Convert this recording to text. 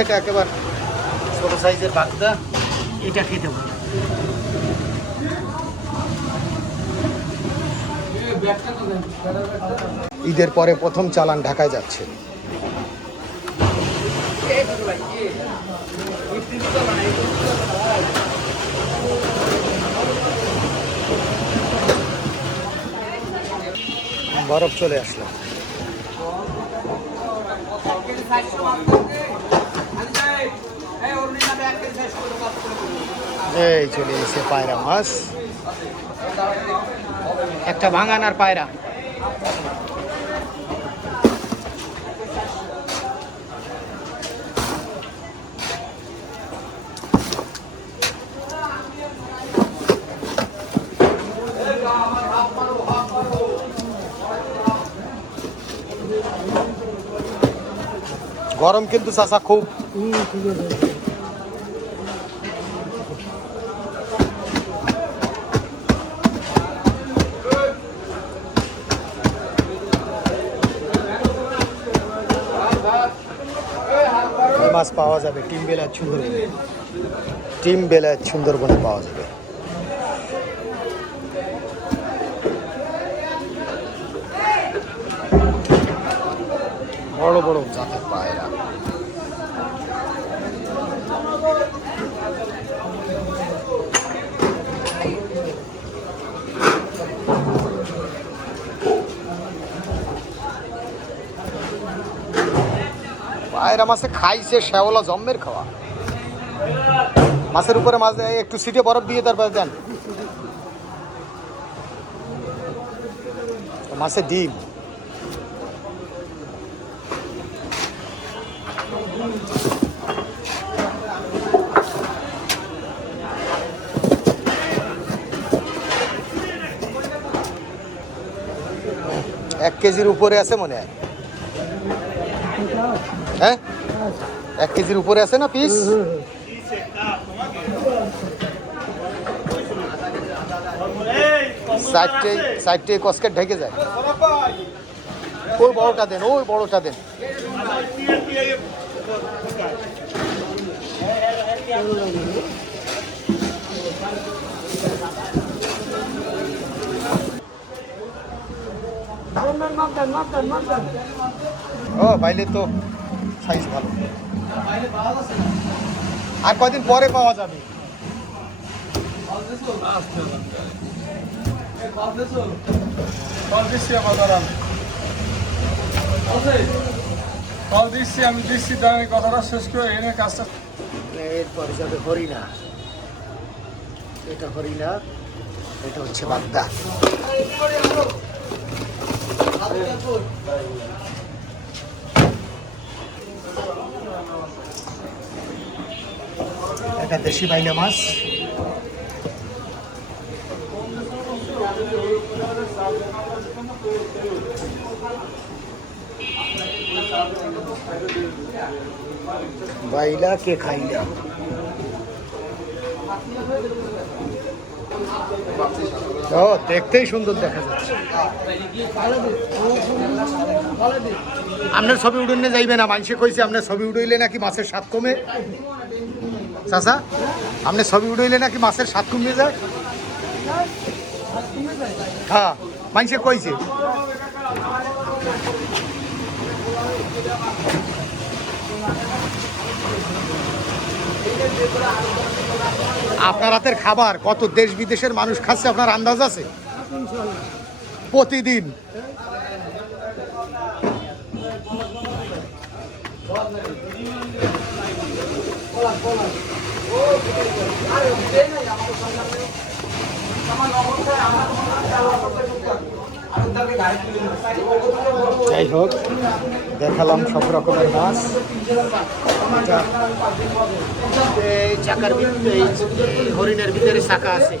এটা একেবারে ছোট সাইজের বাগদা, এটা খেতে হবে। ঈদের পরে প্রথম চালান ঢাকায় যাচ্ছে। বরফ চলে আসলো। এই চলে এসে পায়রা মাছ, একটা ভাঙানার পায়রা। গরম কিন্তু চাচা খুব। মাছ পাওয়া যাবে টিম বেলা সুন্দরবনে, টিম বেলা সুন্দরবনে পাওয়া যাবে। বড় বড় জাতের পায়রা। পায়রা মাছে খাইছে শ্যাওলা জম্মের খাওয়া। মাছের উপরে মাছ একটু সিটে বরফ দিয়ে তারপরে দেন। মাছের ডিম, এক কেজির উপরে আছে মনে হয়। হ্যাঁ 1 কেজির উপরে আছে না পিস। সাইডে কসকেট ঢেকে যায়। ওই বড়টা দেন, ওই বড়টা দেন। ও বাইলে তো সাইজ ভালো। আর কয়দিন পরে পাওয়া যাবে। আমি দিচ্ছি আমি কথাটা শেষ করে এনে কাজটা। এরপরে যাবে হরিণা। এটা হরিণা, এটা হচ্ছে বাগদা। এটা দেশি বাইলা মাছ। বাইলা কে খাইলা। ও দেখতেই সুন্দর দেখা যাচ্ছে। আপনার ছবি উড়নে যাইবে না, মানুষে কইছে আপনার ছবি উড়ইলে নাকি মাছের স্বাদ কমে। চাচা আপনার ছবি উড়ইলে নাকি মাছের স্বাদ কমে যায়। হ্যাঁ মানুষে কইছে। আপনার হাতের খাবার কত দেশ বিদেশের মানুষ খাচ্ছে আপনার আন্দাজ আছে? প্রতিদিন। যাই হোক দেখালাম সব রকমের মাছ। এই চাকার ভিতরে, হরিণের ভিতরে চাকা আছে।